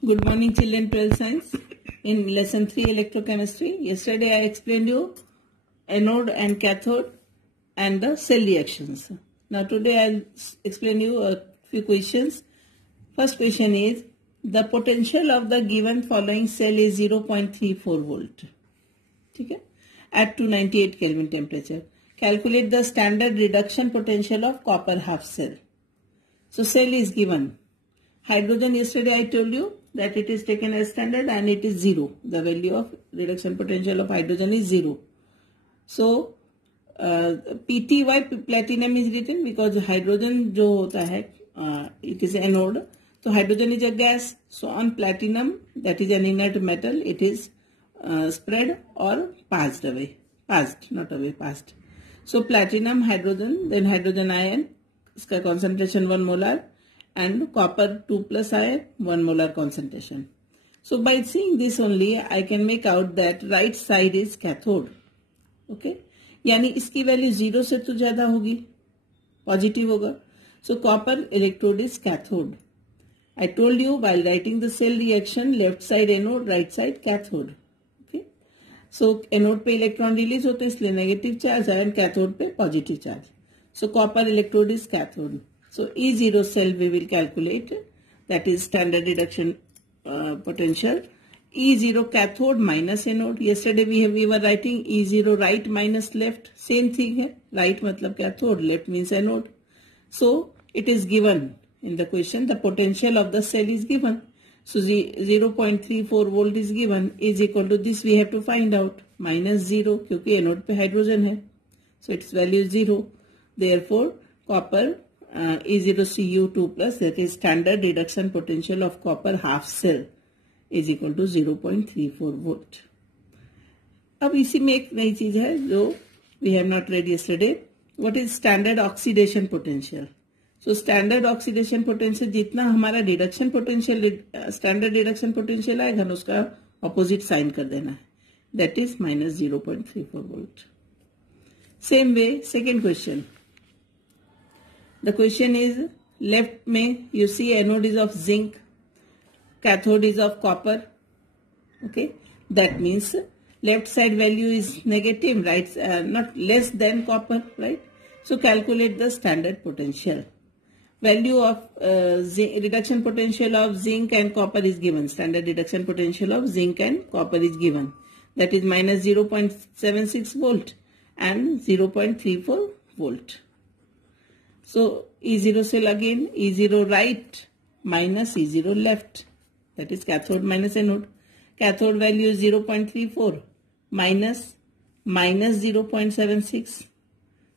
Good morning, children. 12th science in lesson 3 electrochemistry. Yesterday I explained you anode and cathode and the cell reactions. Now today I'll explain you a few questions. First question is, the potential of the given following cell is 0.34 volt. Okay? At 298 Kelvin temperature. Calculate the standard reduction potential of copper half cell. So cell is given. Hydrogen, yesterday I told you that it is taken as standard and it is 0. The value of reduction potential of hydrogen is 0. So PT, why platinum is written? Because hydrogen जो होता है, it is anode. So hydrogen is a gas. So on platinum, that is an inert metal, it is spread or passed away. Passed, not away, passed. So platinum, hydrogen, then hydrogen ion, इसका concentration 1 molar. And copper 2 plus ion 1 molar concentration. So by seeing this only I can make out that right side is cathode. Okay, यानी इसकी value 0 से तो ज्यादा होगी, positive होगा. So copper electrode is cathode. I told you while writing the cell reaction, left side anode, right side cathode. Okay, so anode पे electron release होते हैं इसलिए नेगेटिव चार्ज है, कैथोड पे positive charge. So copper electrode is cathode. So E0 cell we will calculate, that is standard reduction potential. E0 cathode minus anode. Yesterday we were writing E0 right minus left. Same thing है. Right मतलब cathode, left means anode. So it is given in the question. The potential of the cell is given. So 0.34 volt is given, is equal to this we have to find out. Minus 0 क्योंकि anode पे hydrogen है. So its value is 0. Therefore copper E0Cu2 plus, that is standard reduction potential of copper half cell, is equal to 0.34 volt. अब इसी में एक नई चीज है जो we have not read yesterday. What is standard oxidation potential? So standard oxidation potential जितना हमारा reduction potential, standard reduction potential आएगा ना उसका opposite sign कर देना है. That is minus 0.34 volt. Same way, second question. The question is, left में you see anode is of zinc, cathode is of copper. Okay, that means left side value is negative, right? Not less than copper, right? So calculate the standard potential. Value of reduction potential of zinc and copper is given. Standard reduction potential of zinc and copper is given. That is minus 0.76 volt and 0.34 volt. So E0 cell again, E0 right minus E0 left, that is cathode minus anode. Cathode value is 0.34 minus 0.76.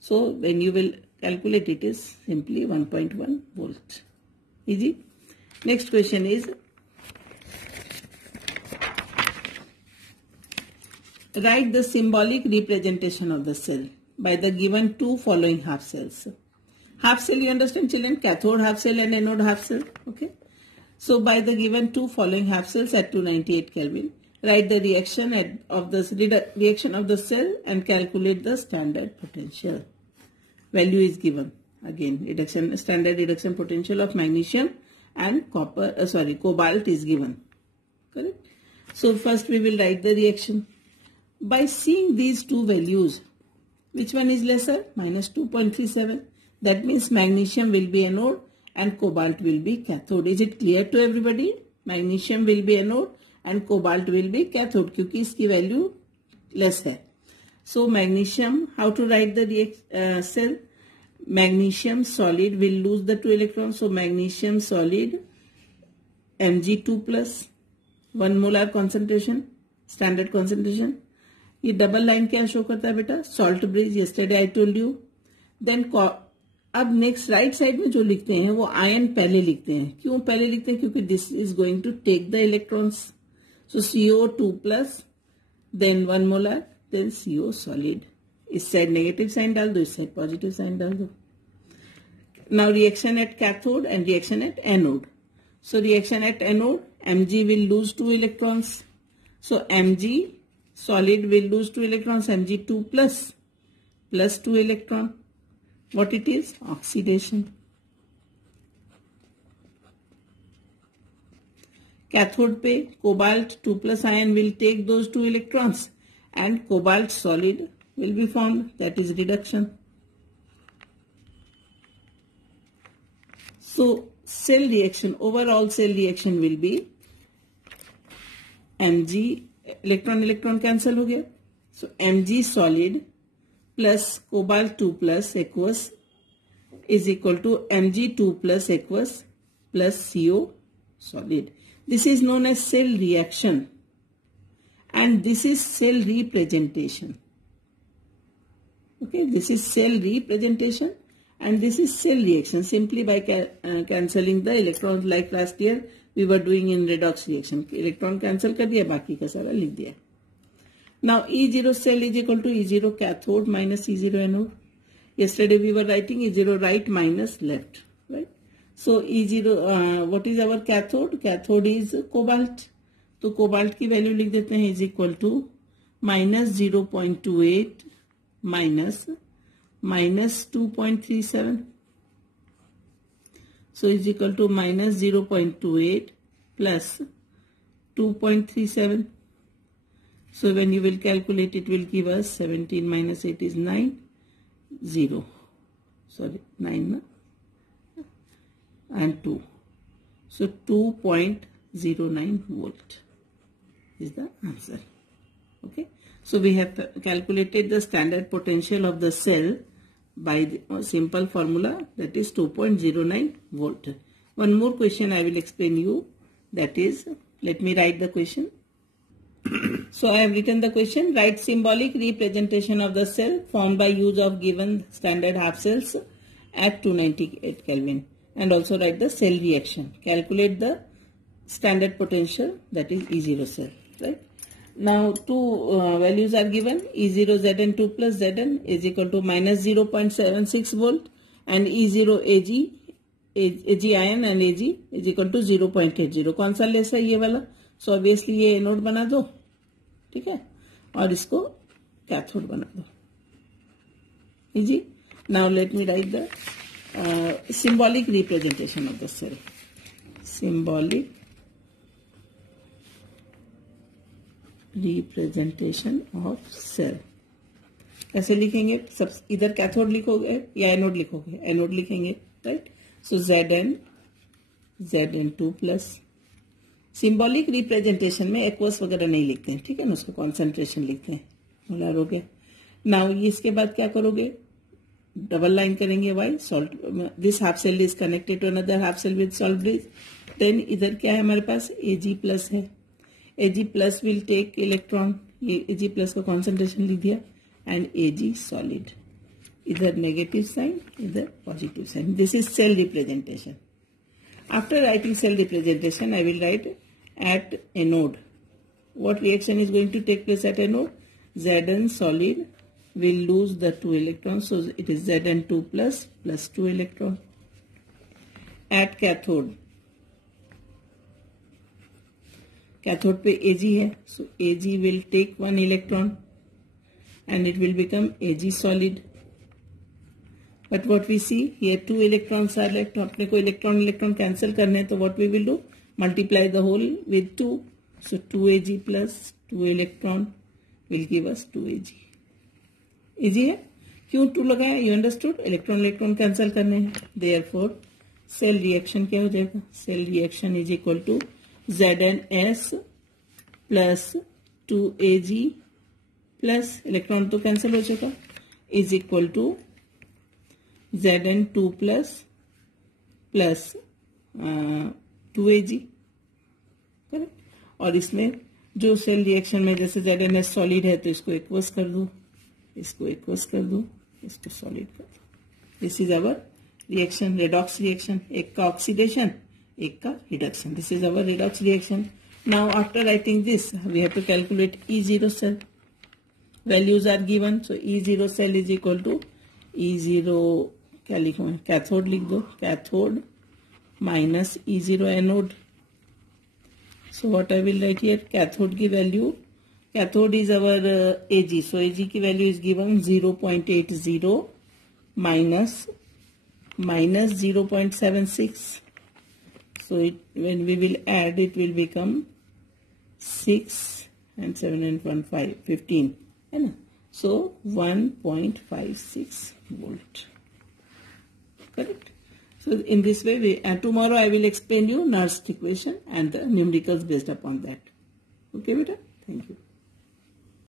So when you will calculate it is simply 1.1 volt. Easy. Next question is, write the symbolic representation of the cell by the given two following half cells. Half cell, you understand children, cathode half cell and anode half cell. Okay, so by the given two following half cells at 298 Kelvin, write the reaction of the cell and calculate the standard potential. Value is given. Again, standard reduction potential of magnesium and cobalt is given. Correct. So first we will write the reaction. By seeing these two values, which one is lesser? Minus 2.37. That means magnesium will be anode and cobalt will be cathode. Is it clear to everybody? Magnesium will be anode and cobalt will be cathode क्योंकि इसकी value less है. So magnesium, how to write the cell? Magnesium solid will lose the 2 electrons. So magnesium solid Mg2 plus 1 molar concentration, standard concentration. ये double line क्या show करता है बेटा? Salt bridge, yesterday I told you. Then अब next right side में जो लिखते हैं वो आयन पहले लिखते हैं. क्यों पहले लिखते हैं? क्योंकि this is going to take the electrons. So CO2 plus then 1 molar then CO solid. इस साइड नेगेटिव साइन डाल दो, इस साइड पॉजिटिव साइन डाल दो. Now reaction at cathode and reaction at anode. So reaction at anode, Mg will lose 2 electrons. So Mg solid will lose 2 electrons, Mg2 plus 2 electron. What it is? Oxidation. Cathode पे cobalt 2+ ion will take those 2 electrons and cobalt solid will be formed, that is reduction. So cell reaction, overall cell reaction will be Mg, electron cancel हो गया, so Mg solid plus cobalt 2+ aqueous is equal to Mg2+ aqueous plus CO solid. This is known as cell reaction and this is cell representation. Okay, this is cell representation and this is cell reaction, simply by cancelling the electrons, like last year we were doing in redox reaction. Electron cancel कर दिया, बाकी का सारा लिख दिया. Now E0 cell is equal to E0 cathode minus E0 anode. Yesterday we were writing E0 right minus left, right? So E0, what is our cathode? Cathode is cobalt. तो cobalt की value लिख देते हैं, is equal to minus 0.28 minus 2.37. So is equal to minus 0.28 plus 2.37. So when you will calculate, it will give us 17 minus 8 is 9, 0. Sorry, 9 and 2. So 2.09 volt is the answer. Okay. So we have calculated the standard potential of the cell by the simple formula, that is 2.09 volt. One more question I will explain you, that is, let me write the question. So I have written the question. Write symbolic representation of the cell formed by use of given standard half cells at 298 Kelvin, and also write the cell reaction. Calculate the standard potential, that is E0 cell, right? Now two values are given. E0 Zn2 plus Zn is equal to minus 0.76 volt and E0 Ag ion and Ag is equal to 0.80. कौन सा less है ये वाला? So obviously ये anode बना दो, ठीक है, और इसको कैथोड बना दो. Easy. Now let me write the symbolic representation of the cell. Symbolic representation of cell. कैसे लिखेंगे? सब इधर कैथोड लिखोगे या एनोड लिखोगे? एनोड लिखेंगे, राइट? सो Zn2 प्लस. सिंबॉलिक रिप्रेजेंटेशन में एक्वस वगैरह नहीं लिखते हैं, ठीक है ना, उसको कॉन्सेंट्रेशन लिखते हैं. मोलर हो गया. नाउ इसके बाद क्या करोगे? डबल लाइन करेंगे. Why? Salt. This half cell is connected to another half cell with salt bridge. Then इधर क्या है हमारे पास? Ag प्लस है. Ag plus will take electron. ये Ag प्लस का कॉन्सेंट्रेशन लिख दिया एंड Ag सॉलिड. इधर नेगेटिव साइन, इधर positive sign. This is cell representation. After writing cell representation, I will write at anode. What reaction is going to take place at anode? Zn solid will lose the 2 electrons, so it is Zn2 plus 2 electron. At cathode, cathode पे Ag है, so Ag will take 1 electron and it will become Ag solid. But what we see here, 2 electrons are left. अपने को electron cancel करने हैं, तो what we will do? Multiply the whole with 2. So 2Ag plus 2 electron will give us 2Ag. Easy है? क्यों 2 लगाया? You understood? Electron cancel करने हैं. Therefore, cell reaction क्या हो जाएगा? Cell reaction is equal to Zns plus 2Ag plus electron तो cancel हो चुका, is equal to Zn2 plus 2Ag, correct. और इसमें जो सेल रिएक्शन में जैसे Zns सॉलिड है तो इसको एक्वस कर दो, इसको एक्वस कर दो, इसको सॉलिड कर दो. This is our reaction, redox reaction. एक का ऑक्सीडेशन, एक का reduction. This is our redox reaction. Now after writing this we have to calculate E0 cell. Values are given. So E0 cell is equal to E0, क्या लिखो? Cathode लिख दो. Cathode minus E0 anode. So what I will write here? Cathode की value, cathode is our Ag, so Ag की value is given 0.80 minus 0.76. So when we will add, it will become 6 and 7 and 1, 5, 15. So 1.56 volt. Correct? So in this way, tomorrow I will explain you Nernst equation and the numericals based upon that. Okay, beta? Thank you.